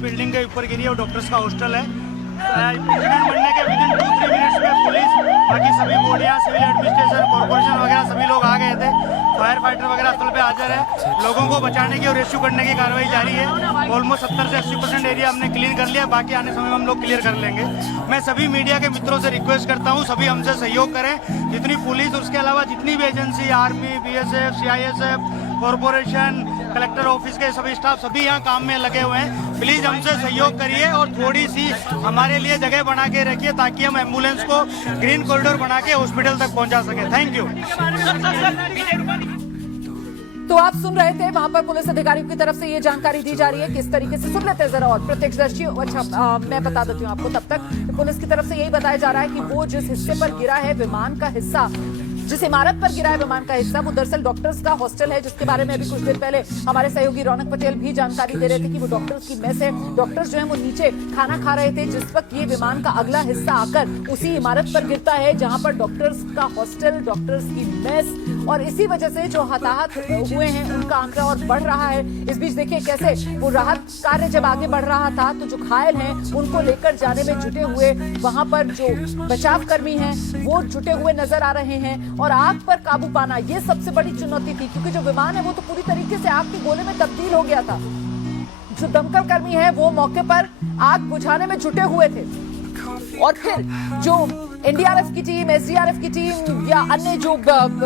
Building के ऊपर गिरी है, वो डॉक्टर्स का हॉस्टल है। इंसिडेंट बनने के विदिन 2-3 मिनट्स में पुलिस, बाकी सभी बॉडियाँ, सिविल एडमिनिस्ट्रेशन, कॉर्पोरेशन वगैरह सभी लोग आ गए थे। फायर फाइटर वगैरह स्थल पे हाजिर है। लोगों को बचाने की और रेस्क्यू करने की कार्रवाई जारी है। ऑलमोस्ट 70 से 80% एरिया हमने क्लीन कर लिया, बाकी आने समय में हम लोग क्लियर कर लेंगे। मैं सभी मीडिया के मित्रों से रिक्वेस्ट करता हूँ, सभी हमसे सहयोग करें। जितनी पुलिस, उसके अलावा जितनी भी agency, army, BSF, CISF, corporation, collector office के सभी स्टाफ, सभी यहाँ काम में लगे हुए हैं। प्लीज हमसे सहयोग करिए और थोड़ी सी हमारे लिए जगह बना के रखिए ताकि हम एम्बुलेंस को ग्रीन कॉरिडोर बना के हॉस्पिटल तक पहुंचा सके। Thank you. तो आप सुन रहे थे, वहां पर पुलिस अधिकारियों की तरफ से ये जानकारी दी जा रही है। किस तरीके से, सुन लेते हैं जरा और प्रत्यक्षदर्शी। अच्छा, मैं बता देती हूँ आपको तब तक। पुलिस की तरफ से यही बताया जा रहा है कि वो जिस हिस्से पर गिरा है विमान का हिस्सा, जिस इमारत पर गिरा है विमान का हिस्सा, वो दरअसल डॉक्टर्स का हॉस्टल है, जिसके बारे में अभी कुछ देर पहले हमारे सहयोगी रौनक पटेल भी जानकारी दे रहे थे कि वो डॉक्टर्स की मेस है। डॉक्टर्स जो है वो नीचे खाना खा रहे थे जिस वक्त ये विमान का अगला हिस्सा आकर उसी इमारत पर गिरता है जहां पर डॉक्टर्स का हॉस्टल, डॉक्टर्स की मेस, और इसी वजह से जो हताहत हुए हैं उनका आंकड़ा और बढ़ रहा है। इस बीच देखिए कैसे वो राहत कार्य जब आगे बढ़ रहा था तो जो घायल हैं उनको लेकर जाने में जुटे हुए वहां पर जो बचाव कर्मी हैं वो जुटे हुए नजर आ रहे हैं। और आग पर काबू पाना ये सबसे बड़ी चुनौती थी, क्योंकि जो विमान है वो तो पूरी तरीके से आग के गोले में तब्दील हो गया था। जो दमकल कर्मी है वो मौके पर आग बुझाने में जुटे हुए थे, और फिर जो NDRF की टीम, SDRF की टीम या अन्य जो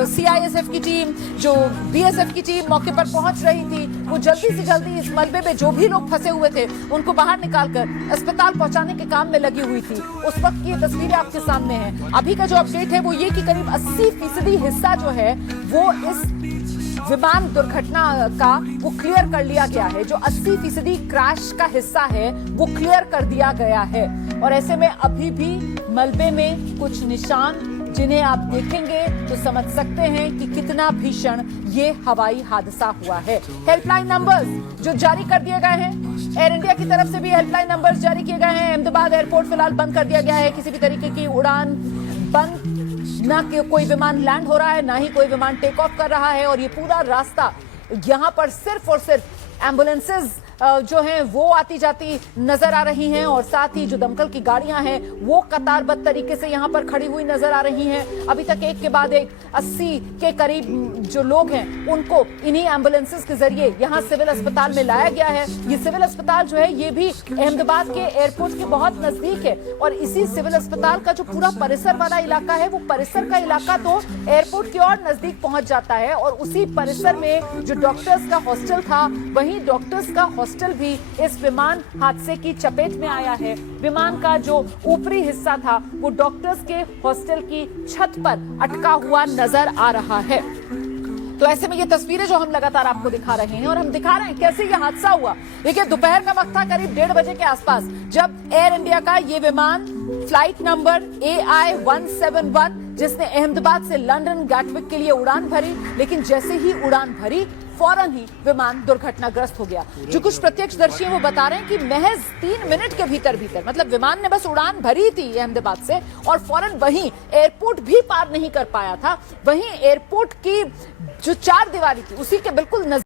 CISF की टीम, जो BSF की टीम मौके पर पहुंच रही थी, वो जल्दी से जल्दी इस मलबे में जो भी लोग फंसे हुए थे उनको बाहर निकालकर अस्पताल पहुंचाने के काम में लगी हुई थी। उस वक्त की तस्वीरें आपके सामने हैं। अभी का जो अपडेट है वो ये कि करीब 80% हिस्सा जो है वो इस विमान दुर्घटना का वो क्लियर कर लिया गया है। जो 80% क्रैश का हिस्सा है वो क्लियर कर दिया गया है, और ऐसे में अभी भी मलबे में कुछ निशान जिन्हें आप देखेंगे तो समझ सकते हैं कि कितना भीषण ये हवाई हादसा हुआ है। हेल्पलाइन नंबर्स जो जारी कर दिए गए हैं, एयर इंडिया की तरफ से भी हेल्पलाइन नंबर्स जारी किए गए हैं। अहमदाबाद एयरपोर्ट फिलहाल बंद कर दिया गया है, किसी भी तरीके की उड़ान बंद, ना कोई विमान लैंड हो रहा है, ना ही कोई विमान टेक ऑफ कर रहा है। और ये पूरा रास्ता यहां पर सिर्फ और सिर्फ एम्बुलेंसेज जो हैं वो आती जाती नजर आ रही हैं, और साथ ही जो दमकल की गाड़ियां हैं वो कतारबद्ध तरीके से यहां पर खड़ी हुई नजर आ रही हैं। अभी तक एक के बाद एक 80 के करीब जो लोग हैं उनको इन्हीं एम्बुलेंसेज के जरिए यहां सिविल अस्पताल में लाया गया है। ये सिविल अस्पताल जो है ये भी अहमदाबाद के एयरपोर्ट के बहुत नजदीक है, और इसी सिविल अस्पताल का जो पूरा परिसर वाला इलाका है वो परिसर का इलाका तो एयरपोर्ट की और नजदीक पहुंच जाता है। और उसी परिसर में जो डॉक्टर्स का हॉस्टल था, वहीं डॉक्टर्स का हॉस्टल भी इस विमान हादसे की चपेट में आया है। विमान का जो ऊपरी हिस्सा था वो डॉक्टर्स के हॉस्टल की छत पर अटका हुआ नजर आ रहा है। तो ऐसे में ये तस्वीरें जो हम लगातार आपको दिखा रहे हैं, और हम दिखा रहे हैं कैसे ये हादसा हुआ। देखिए दोपहर का वक्त था, करीब 1:30 बजे के आसपास, जब एयर इंडिया का ये विमान फ्लाइट नंबर AI-171 जिसने अहमदाबाद से लंदन गैटविक के लिए उड़ान भरी, लेकिन जैसे ही उड़ान भरी फौरन ही विमान दुर्घटनाग्रस्त हो गया। जो कुछ प्रत्यक्षदर्शी हैं वो बता रहे हैं कि महज 3 मिनट के भीतर मतलब विमान ने बस उड़ान भरी थी अहमदाबाद से, और फौरन वहीं एयरपोर्ट भी पार नहीं कर पाया था। वहीं एयरपोर्ट की जो 4 दीवारी थी उसी के बिल्कुल नजदीक